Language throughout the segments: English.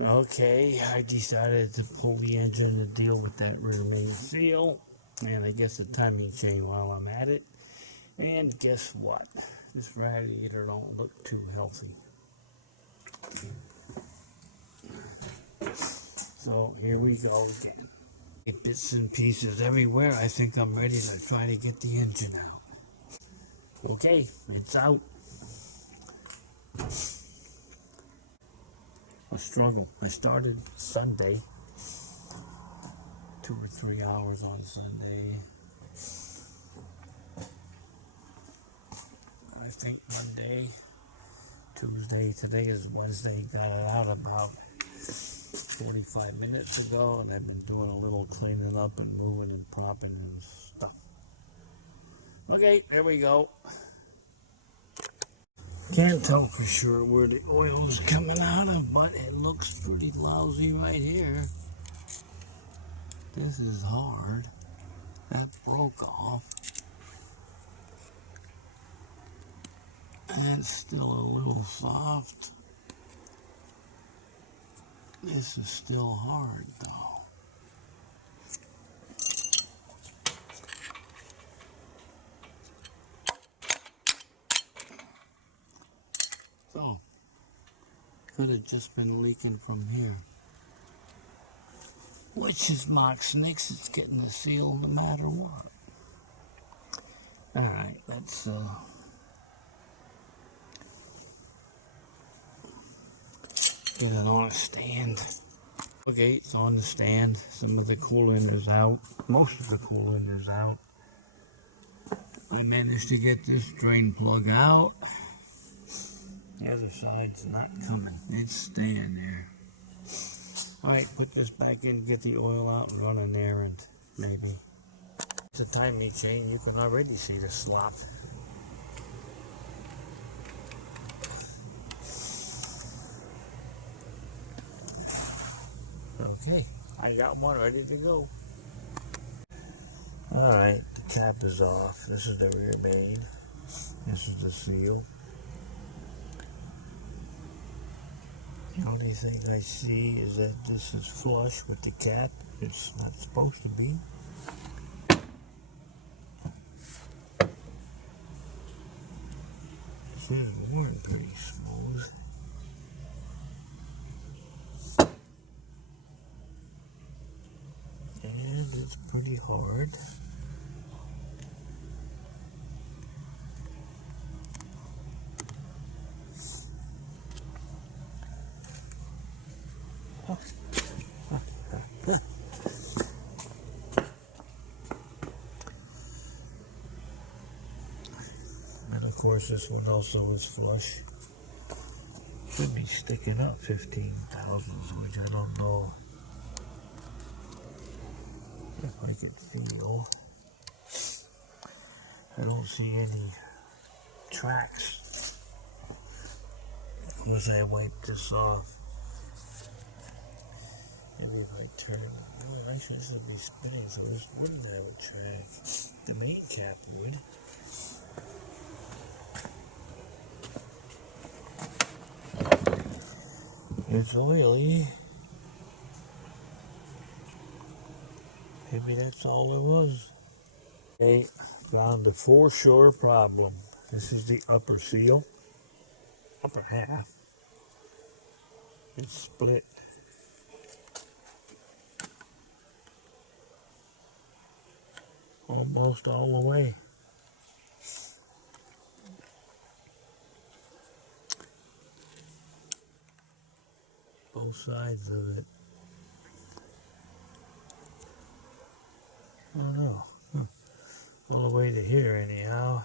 Okay, I decided to pull the engine to deal with that rear main seal, and I guess the timing chain while I'm at it. And guess what? This radiator don't look too healthy. So here we go again. Bits and pieces everywhere. I think I'm ready to try to get the engine out. Okay, it's out. A struggle. I started Sunday, 2 or 3 hours on Sunday. I think Monday, Tuesday, today is Wednesday. Got it out about 45 minutes ago, and I've been doing a little cleaning up and moving and popping and stuff. Okay, there we go. Can't tell for sure where the oil is coming out of, but it looks pretty lousy right here. This is hard. That broke off. And it's still a little soft. This is still hard though. So, could have just been leaking from here. Which is Mox Nix, it's getting the seal no matter what. Alright, let's get it on a stand. Okay, it's on the stand. Some of the coolant is out. Most of the coolant is out. I managed to get this drain plug out. The other side's not coming. It's staying there. Alright, put this back in, get the oil out, and run an errand, maybe. It's a timing chain. You can already see the slop. Okay, I got one ready to go. Alright, the cap is off. This is the rear main. This is the seal. The only thing I see is that this is flush with the cap. It's not supposed to be. This is worn pretty smooth. And it's pretty hard. And of course this one also is flush. Should be sticking up 15 thousandths, which I don't know if I can feel. I don't see any tracks once I wipe this off. Maybe if I turn, oh, actually this would be spinning, so this wouldn't have a track. The main cap would. It's oily. Maybe that's all it was. Okay, found the for sure problem. This is the upper seal, upper half. It's split. Almost all the way. Both sides of it. I don't know. All the way to here anyhow.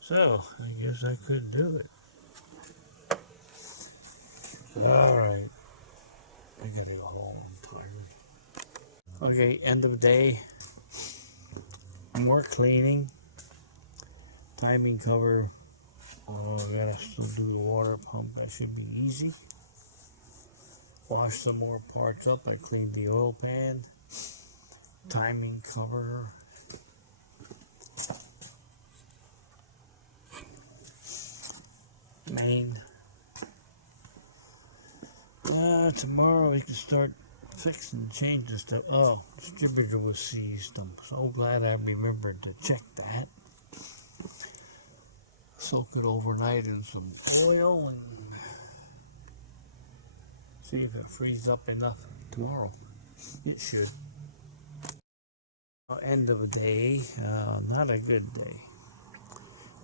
So, I guess I could do it. Alright. I gotta go home. I'm tired. Okay, end of the day. More cleaning. Timing cover. Oh, I gotta still do the water pump. That should be easy. Wash some more parts up. I cleaned the oil pan. Timing cover. Main. Tomorrow we can start fixing changes to. Oh, distributor was seized. I'm so glad I remembered to check that. Soak it overnight in some oil and see if it frees up enough tomorrow. It should. End of the day, not a good day.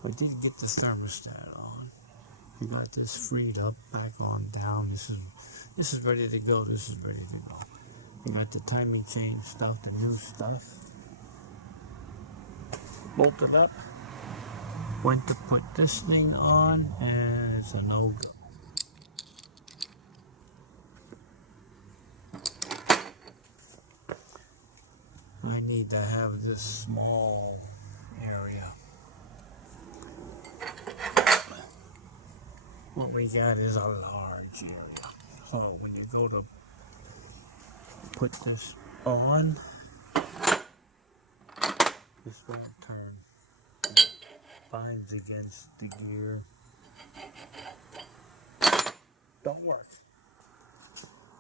I did get the thermostat on. We got this freed up, back on down. This is ready to go. This is ready to go. We got the timing chain stuff, the new stuff. Bolted up. Went to put this thing on, and it's a no-go. I need to have this small area. What we got is a large area. So when you go to put this on, this won't turn. It binds against the gear. Don't work.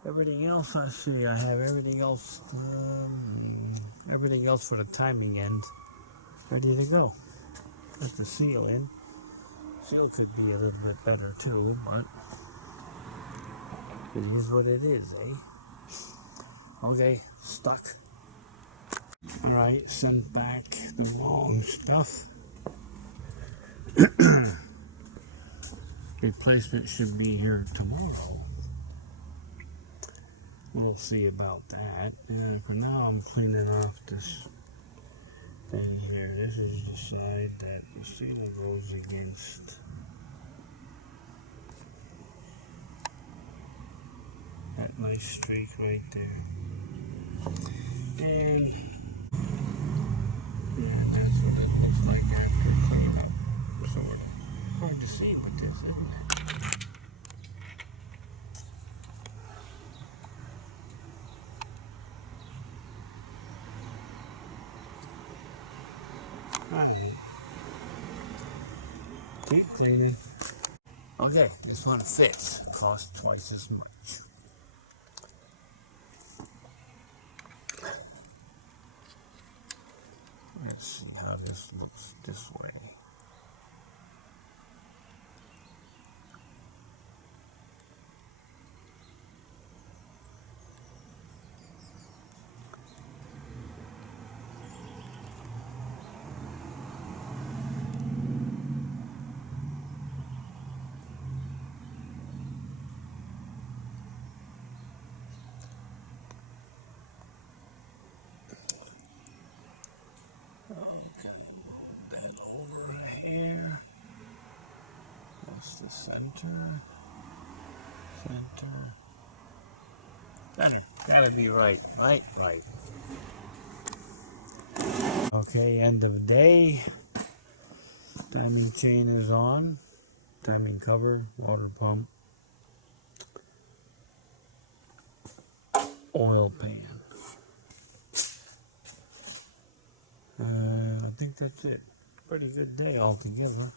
Everything else I see, I have everything else for the timing end ready to go. Put the seal in. Seal could be a little bit better too, but it is what it is, eh? Okay, stuck. Alright, send back the wrong stuff. Replacement should be here tomorrow. We'll see about that. For now, I'm cleaning off this thing here. This is the side that the seal goes against. That nice streak right there. And yeah, that's what it looks like after cleanup. Sort of hard to see with this, isn't it? Alright. Keep cleaning. Okay, this one fits. Costs twice as much. Let's see how this looks this way. Okay, move that over here. That's the center. Center. Gotta be right. Right. Okay, end of the day. Timing chain is on. Timing cover, water pump. Oil pan. I think that's it. Pretty good day altogether.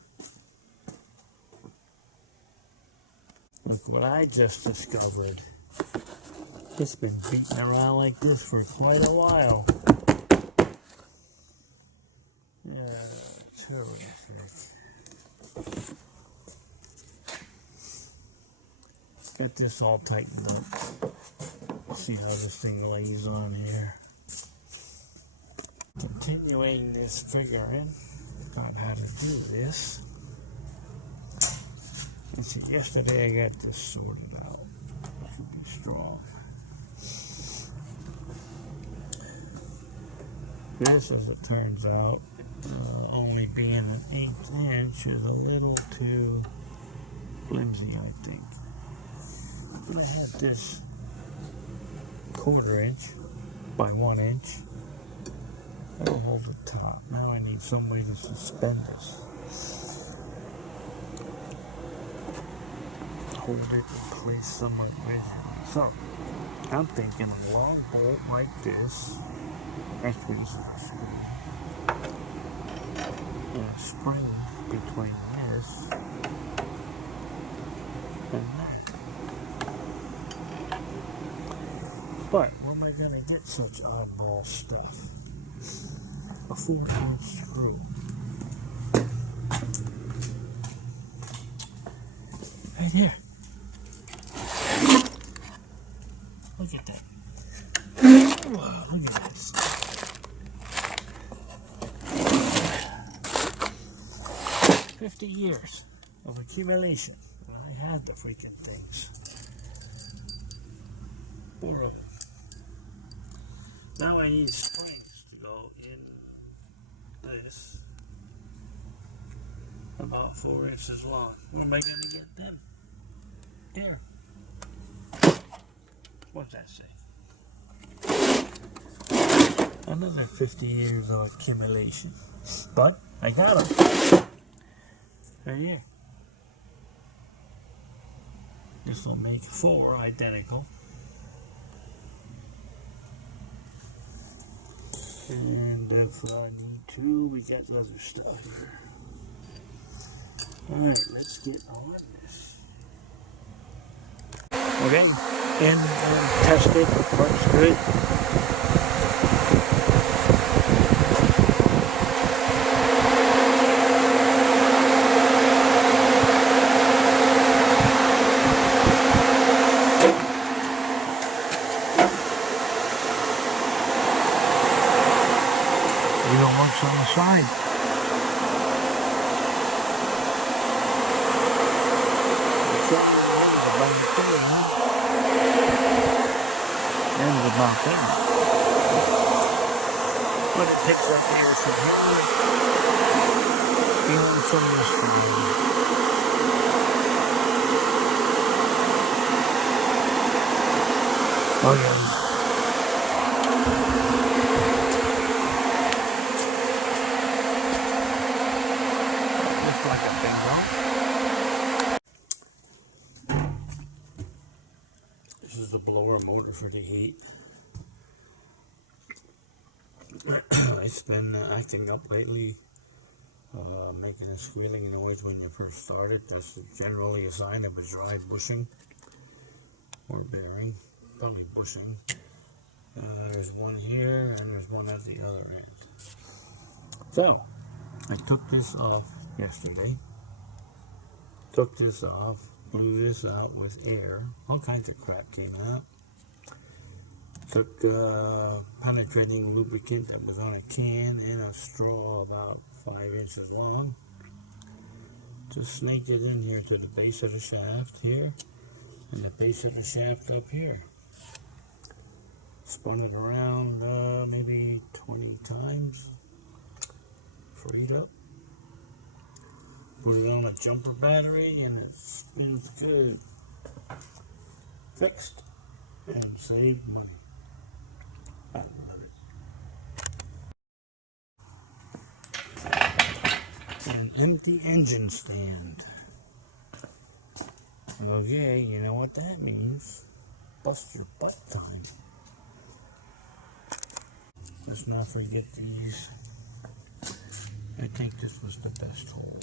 Look what I just discovered. It's been beating around like this for quite a while. Yeah, terrific. Get this all tightened up. See how this thing lays on here. Continuing this figuring about how to do this. Let's see, yesterday I got this sorted out. It should be strong. This, as it turns out, only being an 1/8 inch is a little too flimsy, I think. But I had this 1/4 inch by 1 inch. That'll hold the top. Now I need some way to suspend this. Hold it in place somewhere rigid. So, I'm thinking a long bolt like this. Actually, this is a screw. And a spring between this and that. But where am I gonna get such oddball stuff? A 4-inch screw. Right here. Look at that. Wow, look at this. $50 years of accumulation. I had the freaking things. 4 of them. Now I need springs to go in this. About 4 inches long. Where am I going to get them? Here. What's that say? Another 50 years of accumulation. But I got them. Right here. This will make 4 identical. And if I need 2, we got other stuff here. Alright, let's get on this. Okay, and tested, works good. Even works on the side. And about that. But it picks up here from here. Even from this side. Oh yeah. Looks like a bingo. This is the blower motor for the heat. It's been acting up lately, making a squealing noise when you first start it. That's generally a sign of a dry bushing or bearing, probably bushing. There's one here and there's one at the other end. So, I took this off yesterday. Took this off, blew this out with air. All kinds of crap came out. Took penetrating lubricant that was on a can and a straw about 5 inches long. Just snaked it in here to the base of the shaft here and the base of the shaft up here. Spun it around maybe 20 times. Freed up. Put it on a jumper battery and it spins good. Fixed and saved money. I love it. An empty engine stand. Okay, you know what that means. Bust your butt time. Let's not forget these. I think this was the best hole.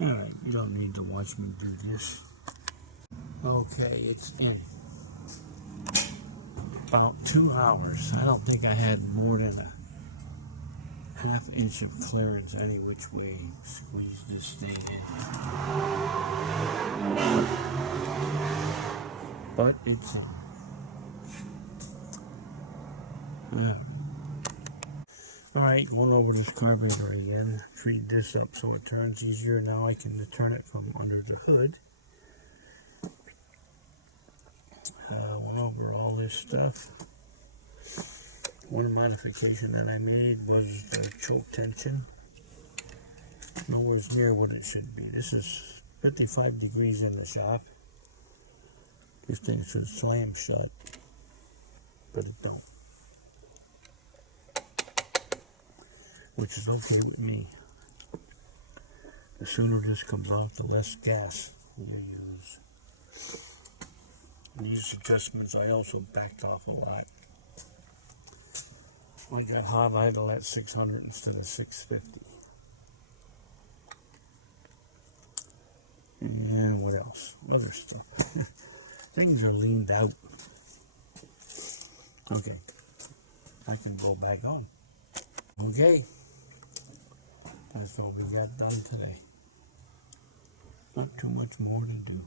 Alright, you don't need to watch me do this. Okay, it's in. About 2 hours. I don't think I had more than a ½ inch of clearance any which way. Squeeze this thing in. But it's in. Alright, going over this carburetor again. Freed this up so it turns easier. Now I can turn it from under the hood. Went over all this stuff. One modification that I made was the choke tension. Nowhere near what it should be. This is 55 degrees in the shop. This thing should slam shut, but it don't. Which is okay with me. The sooner this comes off, the less gas you use. These adjustments I also backed off a lot. I got hot idle at 600 instead of 650. And what else? Other stuff. Things are leaned out. Okay, I can go back home. Okay, that's what we got done today. Not too much more to do.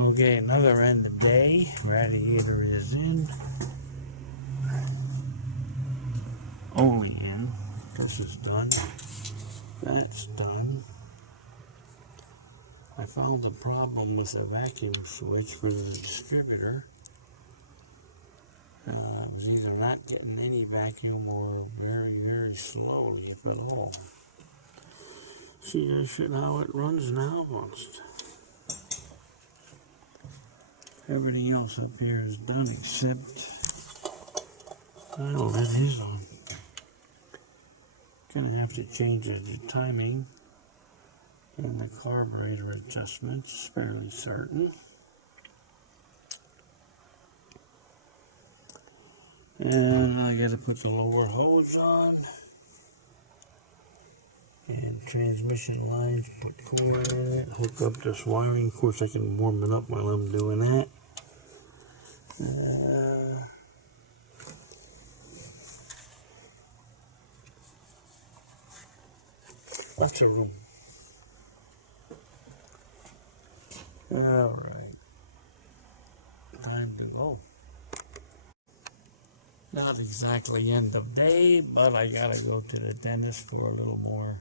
Okay, another end of day. Radiator is in. Only in. This is done. That's done. I found a problem with the vacuum switch for the distributor. It was either not getting any vacuum or very, very slowly, if at all. See that shit how it runs now almost. Everything else up here is done except that is on. Gonna have to change the timing and the carburetor adjustments, fairly certain. And I gotta put the lower hose on. And transmission lines, put cord in it, hook up this wiring. Of course I can warm it up while I'm doing that. Lots of room. Alright. Time to go. Not exactly end of day, but I gotta go to the dentist for a little more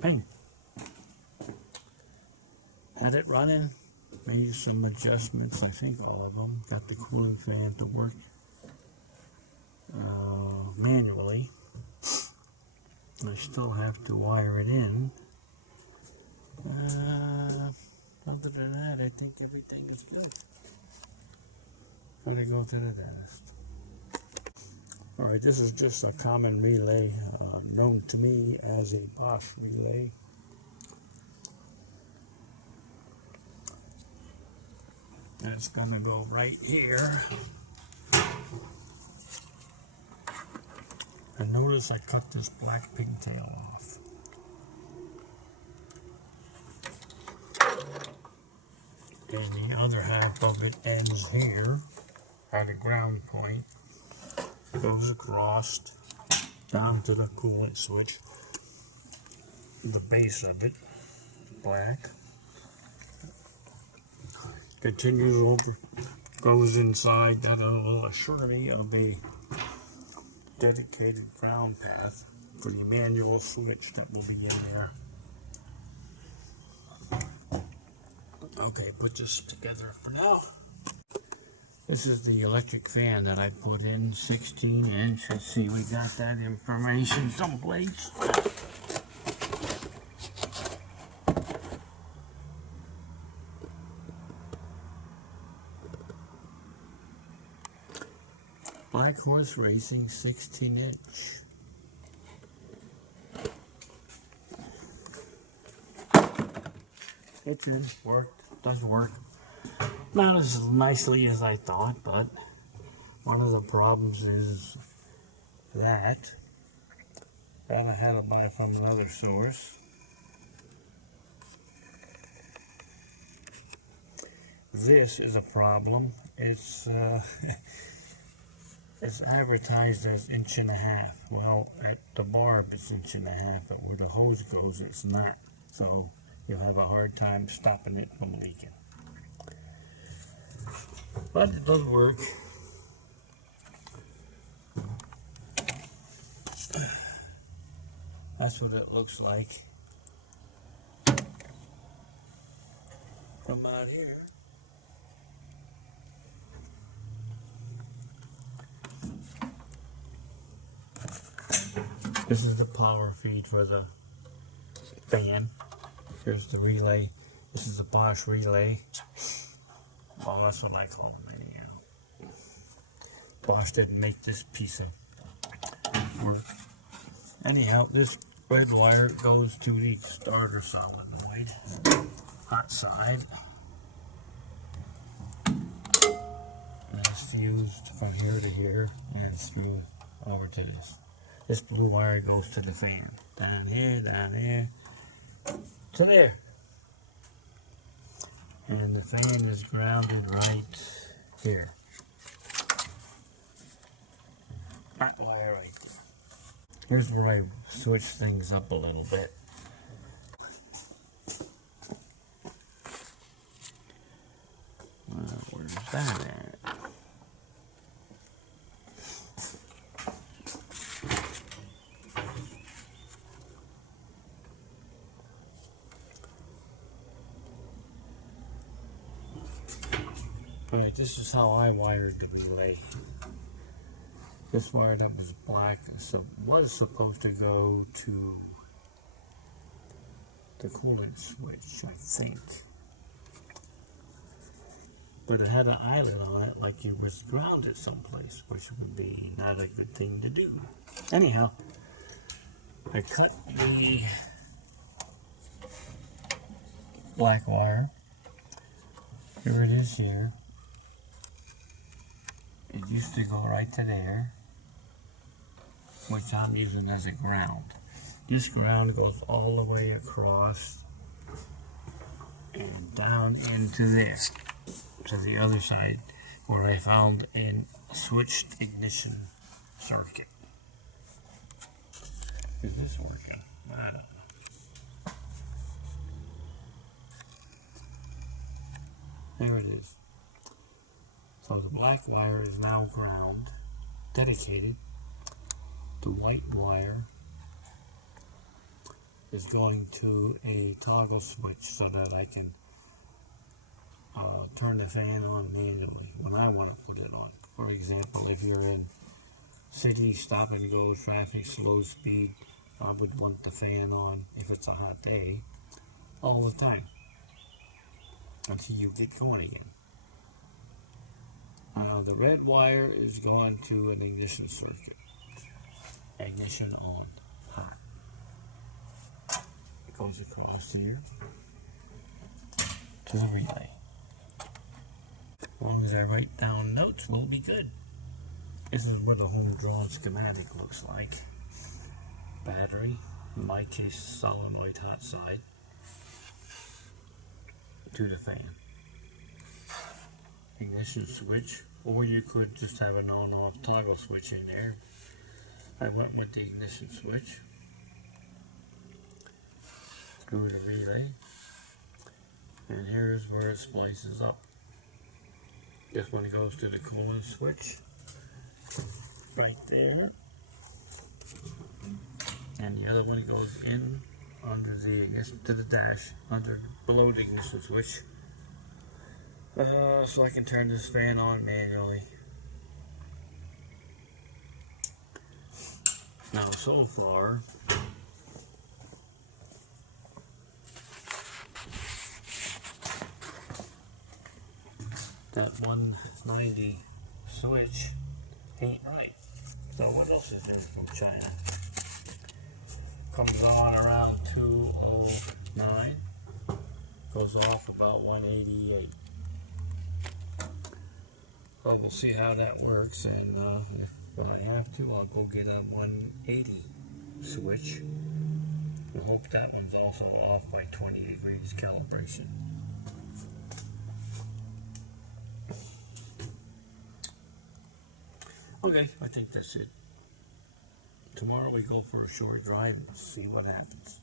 pain. Had it running, made some adjustments, I think all of them. Got the cooling fan to work manually. I still have to wire it in. Other than that, I think everything is good. Gotta go to the dentist. Alright, this is just a common relay, known to me as a Bosch relay. That's gonna go right here. And notice I cut this black pigtail off. And the other half of it ends here at a ground point. Goes across down to the coolant switch. The base of it, black. Continues over, goes inside, got a little surety of a dedicated ground path for the manual switch that will be in there. Okay, put this together for now. This is the electric fan that I put in, 16-inch. Let's see, we got that information someplace. Black Horse Racing, 16-inch. It's in, worked, does work. Not as nicely as I thought, but one of the problems is that I had to buy from another source. This is a problem. It's it's advertised as 1.5 inches. Well, at the barb it's 1.5 inches, but where the hose goes it's not. So you'll have a hard time stopping it from leaking. But it does work. That's what it looks like from out here. This is the power feed for the fan. Here's the relay. This is the Bosch relay. Well, that's what I call them anyhow. Bosch didn't make this piece of work. Anyhow, this red wire goes to the starter solenoid, hot side. And it's fused from here to here, and it's through over to this. This blue wire goes to the fan. Down here, to there. And the fan is grounded right here. That wire right there. Here's where I switch things up a little bit. Where's that at? Alright, this is how I wired the relay. This wired up is black, so was supposed to go to the coolant switch, I think. But it had an eyelet on it like it was grounded someplace, which would be not a good thing to do. Anyhow, I cut the black wire. Here it is here. It used to go right to there, which I'm using as a ground. This ground goes all the way across and down into there, to the other side, where I found a switched ignition circuit. Is this working? I don't know. There it is. So the black wire is now ground, dedicated. The white wire is going to a toggle switch so that I can turn the fan on manually when I want to put it on. For example, if you're in city stop and go traffic, slow speed, I would want the fan on if it's a hot day all the time until you get going again. The red wire is going to an ignition circuit. Ignition on, hot. It goes across here to the relay. As long as I write down notes, we'll be good. This is what a home drawn schematic looks like. Battery, in my case solenoid hot side, to the fan. Ignition switch, or you could just have an on-off toggle switch in there. I went with the ignition switch. Screw the relay, and here's where it splices up. This one goes to the coolant switch, right there, and the other one goes in under the ignition, to the dash, below the ignition switch. So I can turn this fan on manually. Now so far, that 190 switch ain't right. So what else is in from China? Comes on around 209, goes off about 188. So we'll see how that works, and if I have to, I'll go get a 180 switch. I hope that one's also off by 20 degrees calibration. Okay, I think that's it. Tomorrow we go for a short drive and see what happens.